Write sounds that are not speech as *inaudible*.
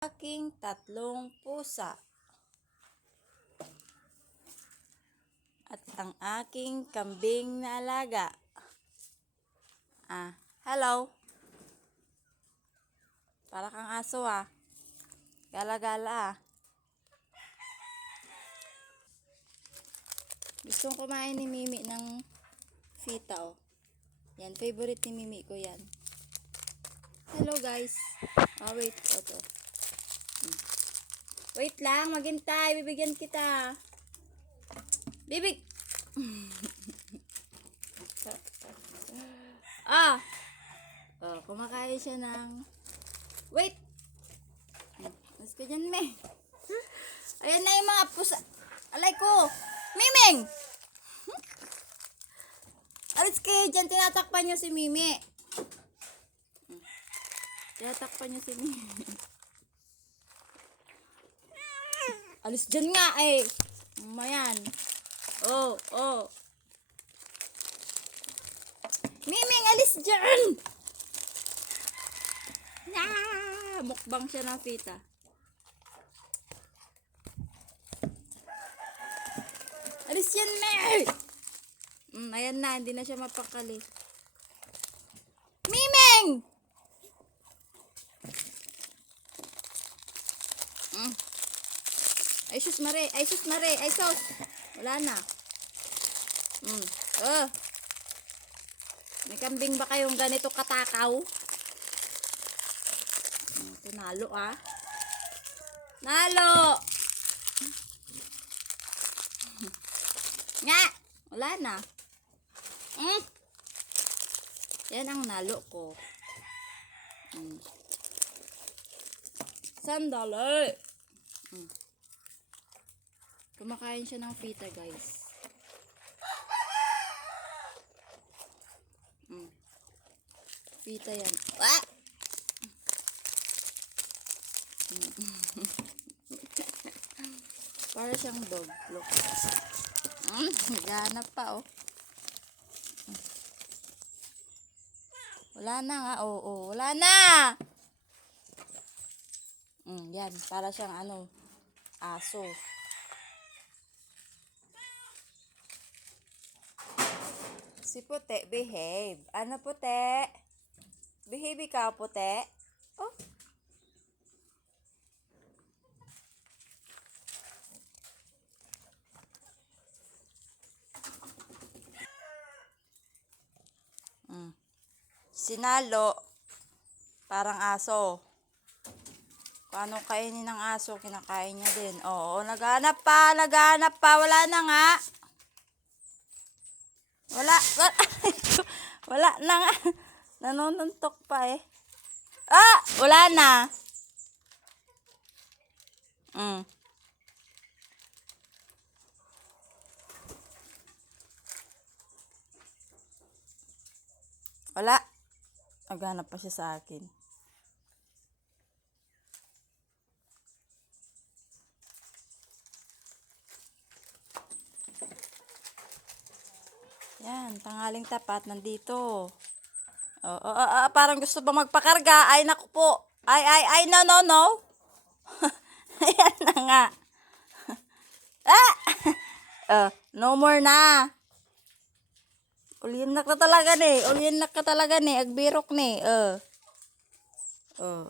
aking tatlong pusa. At ang aking kambing na alaga. Ah, hello. Para kang aso ah. Gala-gala ah. Gustong kumain ni Mimi ng fita oh. Yan, favorite ni Mimi ko yan. Hello guys. Oh, wait. Ito. Wait lang, maghintay. Bibigyan kita. Bibig... *laughs* ah! Oh, kumakain siya ng... Wait! Mas ka dyan, me. Ayan na yung mga pusa. Alay ko! Miming! Alis kayo dyan, tinatakpan niyo si Mimi. Tinatakpan niyo si Mimi. Alis dyan nga eh. Mayan. Oh, oh. Miming, alis dyan! Ah, mukbang siya ng pita. Alis yan, Mer! Mm, ayan na, hindi na siya mapakali. Miming! Mm. Ay, sus, mare. Ay, sus, mare. Ay, sus. Wala na. Mm. Oh. May kambing ba kayong ganito katakaw? Mm, ito, nalo, ah. Nalo! *laughs* Nga! Wala na. Mm. Yan ang nalo ko. Mm. Sandali. Mm. Kumakain siya ng pita, guys. Mm. Pita yan. Ah! *laughs* Para siyang dog. Look. Mm, naghahanap pa, oh. Wala na nga, oo, oh, wala na! Mm, yan, para siyang ano, aso. Si Puti, behave. Ano Puti? Behave ikaw, Puti. Oh. Mm. Sinalo, parang aso. Kung anong kainin ng aso, kinakain niya din. Oo, naghanap pa, naghanap pa, wala na nga. Wala, wala, *laughs* wala na nga. Nanununtok pa eh. Ah, wala na. Mm. Wala. Naghanap pa siya sa akin. Yan, tangaling tapat nandito. Oh, oh, oh, oh, parang gusto ba magpakarga? Ay, naku po. Ay, ay, ay, no, no, no. *laughs* Ayan na nga. *laughs* ah! *laughs* oh, no more na. Ulian na talaga ni. Ulian na ka talaga ni. Agbirok ni. Oh. Oh.